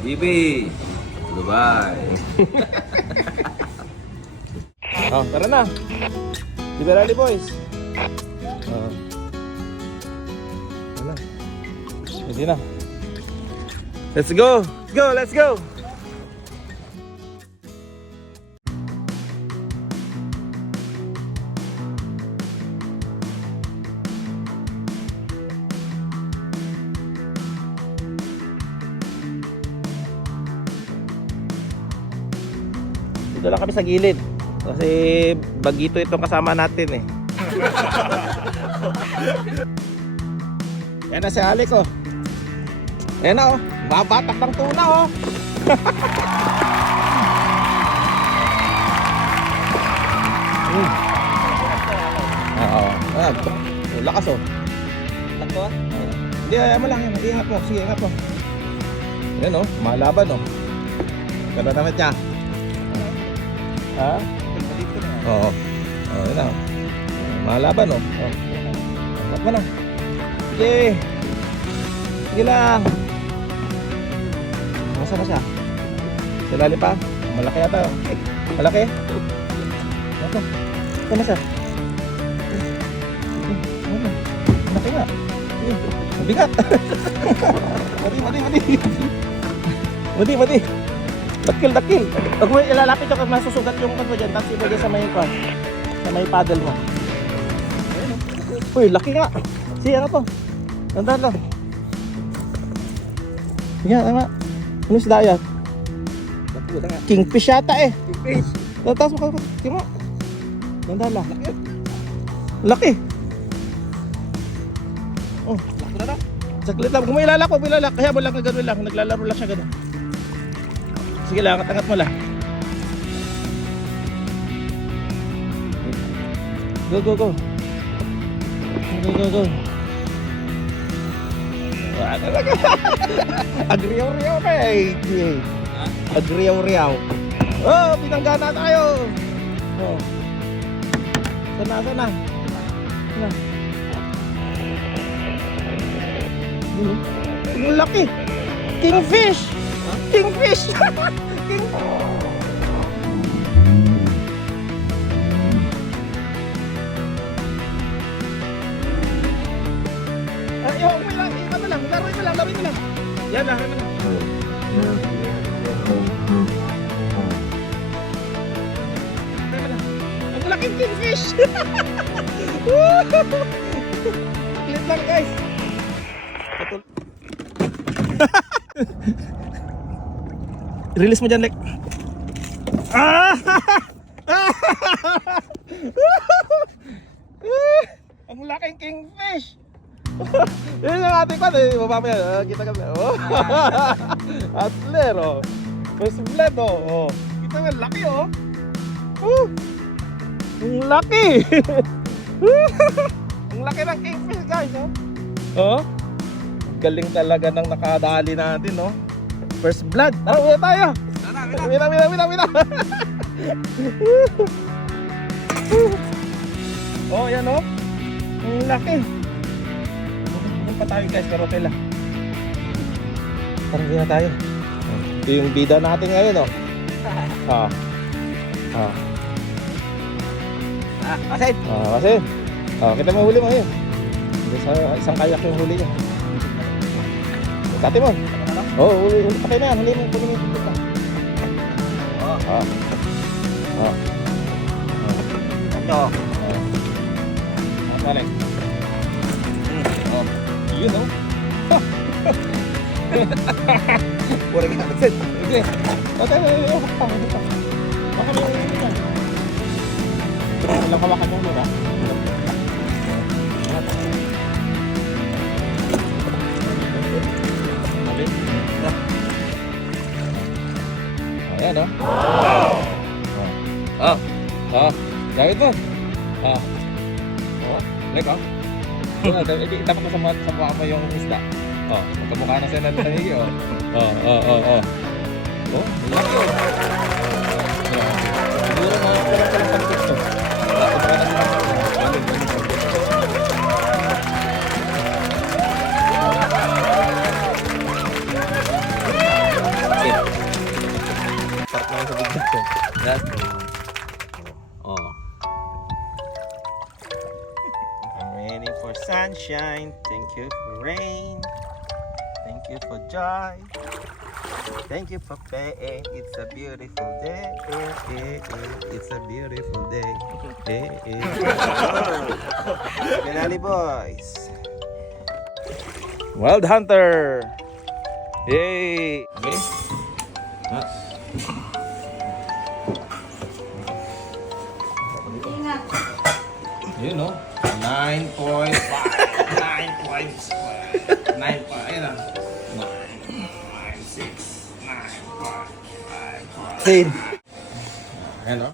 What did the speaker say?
Bibi! Dubai! Oh, tara na. Liberali boys. Oh. Ano? Hindi na. Let's go! Let's go! Let's go! Dito lang kami sa gilid. Kasi bagito itong kasama natin eh. Yan na si Alec oh. Yan na oh. Babatak ng tuna oh. Oo. Lakas oh. Lako? Hindi, ayaw mo lang. Ingat mo. Sige, ingat mo. Yan oh. Malaban oh. Ganda naman niya. Ha? Oo. Oh, yun na. Malaban, oh. Angat mo na. Sige. Sige lang. Masa na siya? Silali pa? Malaki yata. Eh, malaki? Ito. Ito na siya. Malaki nga. Mabigat. Madi. Dakil. Pag mo ilalapit ako, masusugat yung kanto dyan. Tapos ibigay sa may kwan. Sa may paddle mo. Uy, laki nga. Sige, ano to? Tandaan lang. Yan, tama. Ano isda yan? Kingfish yata eh. Kingfish! Tapos mo. Tingnan mo. Tandaan lang. Laki. Oh, Lako na na! saglit lang. Kung may ilalak, huwag mo ilalak. Kaya mo lang gano'n lang. Naglalaro lang siya gano'n. Sige lang, angat mo lang. Go. Wala talaga. Agriyaw-riyaw ka eh. Agriyaw-riyaw. Oh, pinanggana tayo. Oh. Sana. Ang laki. Kingfish. Kingfish. Ay, huwag mo lang. Laruin mo lang. Yan, laruin mo lang. Ang laking kingfish. Clip lang guys. Release mo dyan, Lek. Ang laking kingfish. Yun yung ating kwan eh. Baba mo yan. Kita kami. Atler oh. Mas bled oh. Kita nga, laki oh. Ang laki. Ang laki ng kingfish guys oh. Galing talaga ng nakadali natin no. First blood. Tara, uwi tayo. Mina. Oh, yan oh. Ang laki. Ano pa tayo guys, pero okay lang. Tara, uwi na tayo. Ito yung bida natin ngayon oh. Asin! Kasi. Kita mo huli mo yun. Isang kayak yung huli niya. Kati mo. Huli pa kayo na yan. Huli mo. Ano? Balik. Yun o. Pura ka asin! Sige. Baka mo yung yan. Walang hawakan yung lura. Ayan o. Gawin mo. Lek o. Itapak mo sa mukha mo yung isda. Magkamukha na siya ng tanigi o. Laki o. Siguro mga palang pagkit to. Park naman sa bigyan ko. Yan. Oh. I'm waiting for sunshine. Thank you for rain. Thank you for joy. Thank you for pain. It's a beautiful day. It's a beautiful day. Benali boys. Wild Hunter! Yay! Okay. Nuts. Ingat. Yun no? 9.5. 9.5. 9.5. Ayun na. 9.6. 9.5. Sin. Ayan no?